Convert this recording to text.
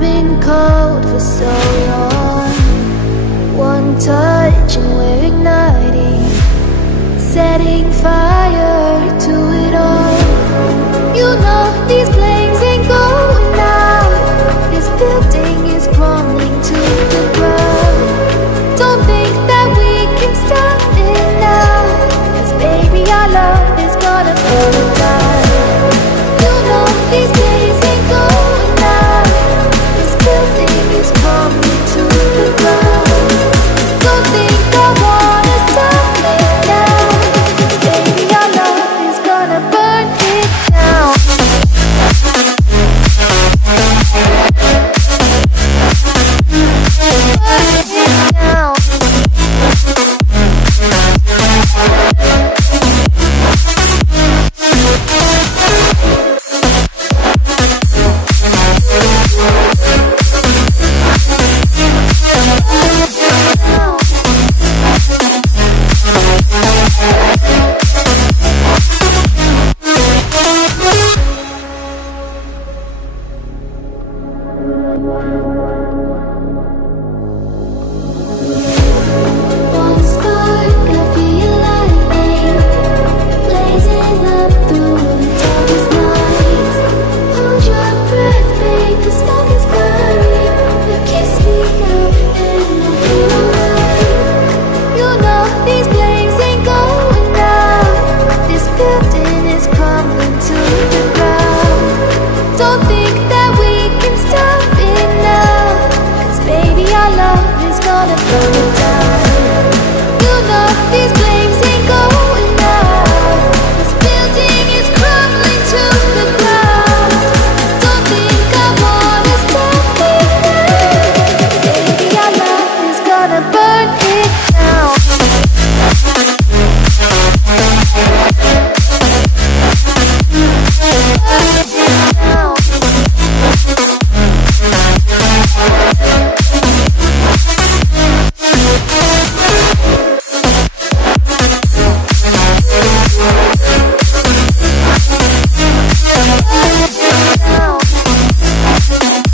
been cold for so long. One touch and we're igniting, setting fire to it all. You know these flames ain't going out. This building is crumbling to the ground. Don't think that we can stop it now, 'cause baby our love is gonna burn.